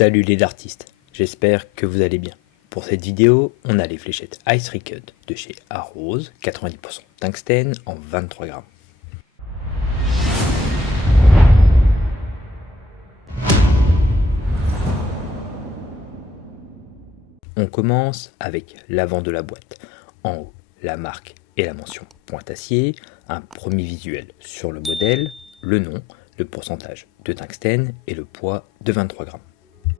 Salut les artistes, j'espère que vous allez bien. Pour cette vidéo, on a les fléchettes Ice Recut de chez Arose, 90% tungstène en 23 grammes. On commence avec l'avant de la boîte. En haut, la marque et la mention pointe-acier, un premier visuel sur le modèle, le nom, le pourcentage de tungstène et le poids de 23 grammes.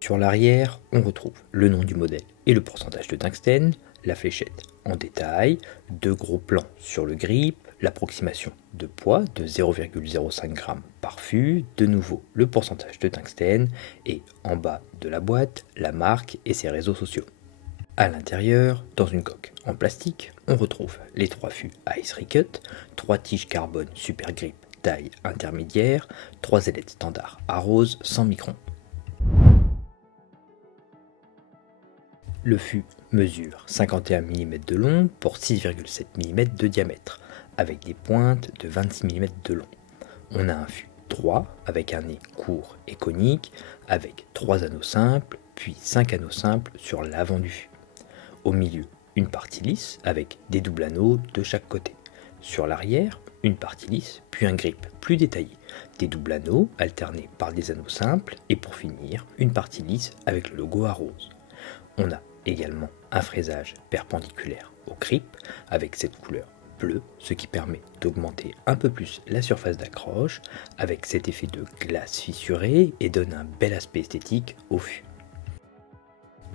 Sur l'arrière, on retrouve le nom du modèle et le pourcentage de tungstène, la fléchette en détail, deux gros plans sur le grip, l'approximation de poids de 0,05 g par fût, de nouveau le pourcentage de tungstène et en bas de la boîte, la marque et ses réseaux sociaux. À l'intérieur, dans une coque en plastique, on retrouve les trois fûts Ice Recut, trois tiges carbone Super Grip taille intermédiaire, trois ailettes standard Arose 100 microns. Le fût mesure 51 mm de long pour 6,7 mm de diamètre, avec des pointes de 26 mm de long. On a un fût droit avec un nez court et conique, avec 3 anneaux simples, puis 5 anneaux simples sur l'avant du fût. Au milieu, une partie lisse avec des doubles anneaux de chaque côté. Sur l'arrière, une partie lisse, puis un grip plus détaillé, des doubles anneaux alternés par des anneaux simples, et pour finir, une partie lisse avec le logo Arose. On a également un fraisage perpendiculaire au grip avec cette couleur bleue, ce qui permet d'augmenter un peu plus la surface d'accroche avec cet effet de glace fissurée et donne un bel aspect esthétique au fût.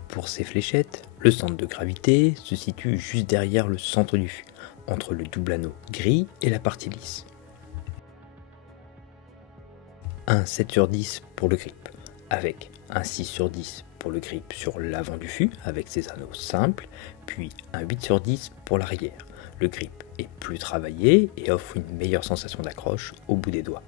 Pour ces fléchettes, le centre de gravité se situe juste derrière le centre du fût, entre le double anneau gris et la partie lisse. Un 7 sur 10 pour le grip, avec un 6 sur 10 pour le grip sur l'avant du fût avec ses anneaux simples, puis un 8 sur 10 pour l'arrière. Le grip est plus travaillé et offre une meilleure sensation d'accroche au bout des doigts.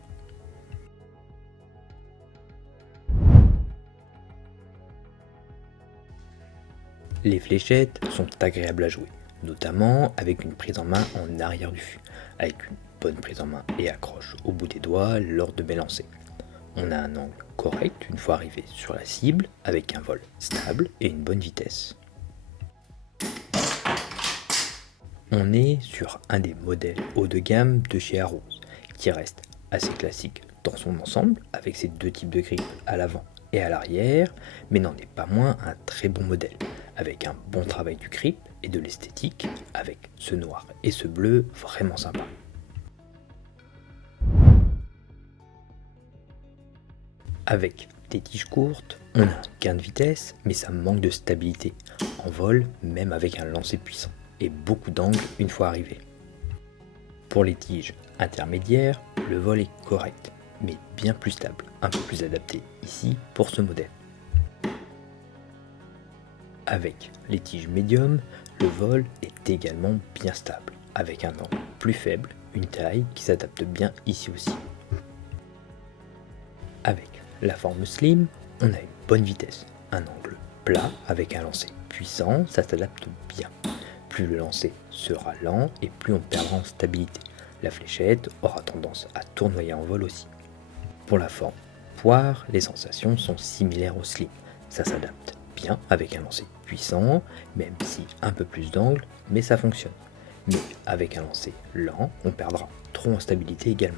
Les fléchettes sont agréables à jouer, notamment avec une prise en main en arrière du fût, avec une bonne prise en main et accroche au bout des doigts lors de mes lancers. On a un angle correct une fois arrivé sur la cible, avec un vol stable et une bonne vitesse. On est sur un des modèles haut de gamme de chez Arose, qui reste assez classique dans son ensemble, avec ses deux types de grippe à l'avant et à l'arrière, mais n'en est pas moins un très bon modèle, avec un bon travail du grip et de l'esthétique, avec ce noir et ce bleu vraiment sympa. Avec des tiges courtes, on a un gain de vitesse, mais ça manque de stabilité en vol, même avec un lancer puissant, et beaucoup d'angle une fois arrivé. Pour les tiges intermédiaires, le vol est correct, mais bien plus stable, un peu plus adapté ici pour ce modèle. Avec les tiges médium, le vol est également bien stable, avec un angle plus faible, une taille qui s'adapte bien ici aussi. Avec la forme slim, on a une bonne vitesse, un angle plat avec un lancer puissant, ça s'adapte bien. Plus le lancer sera lent et plus on perdra en stabilité. La fléchette aura tendance à tournoyer en vol aussi. Pour la forme poire, les sensations sont similaires au slim. Ça s'adapte bien avec un lancer puissant, même si un peu plus d'angle, mais ça fonctionne. Mais avec un lancer lent, on perdra trop en stabilité également.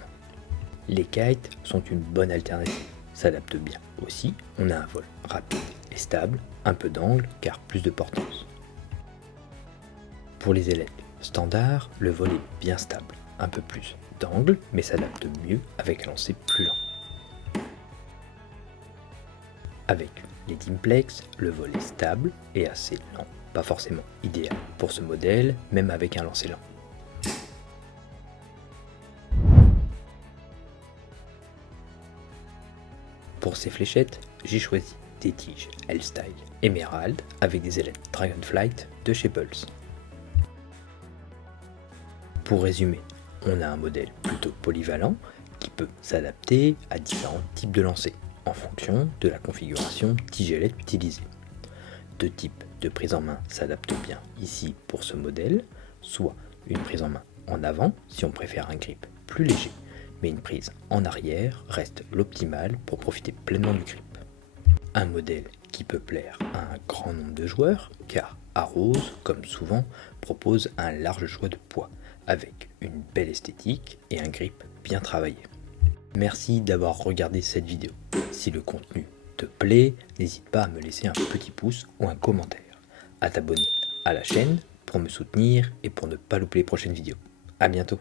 Les kites sont une bonne alternative, s'adaptent bien aussi, on a un vol rapide et stable, un peu d'angle car plus de portance. Pour les ailettes standard, le vol est bien stable, un peu plus d'angle mais s'adapte mieux avec un lancer plus lent. Avec les Dimplex, le vol est stable et assez lent, pas forcément idéal pour ce modèle, même avec un lancer lent. Pour ces fléchettes, j'ai choisi des tiges L-Style Emerald avec des ailettes Dragonflight de chez Pulse. Pour résumer, on a un modèle plutôt polyvalent qui peut s'adapter à différents types de lancers en fonction de la configuration tige-ailette utilisée. Deux types de prise en main s'adaptent bien ici pour ce modèle, soit une prise en main en avant si on préfère un grip plus léger, mais une prise en arrière reste l'optimale pour profiter pleinement du grip. un modèle qui peut plaire à un grand nombre de joueurs, car Arose, comme souvent, propose un large choix de poids, avec une belle esthétique et un grip bien travaillé. Merci d'avoir regardé cette vidéo. Si le contenu te plaît, n'hésite pas à me laisser un petit pouce ou un commentaire, à t'abonner à la chaîne pour me soutenir et pour ne pas louper les prochaines vidéos. A bientôt.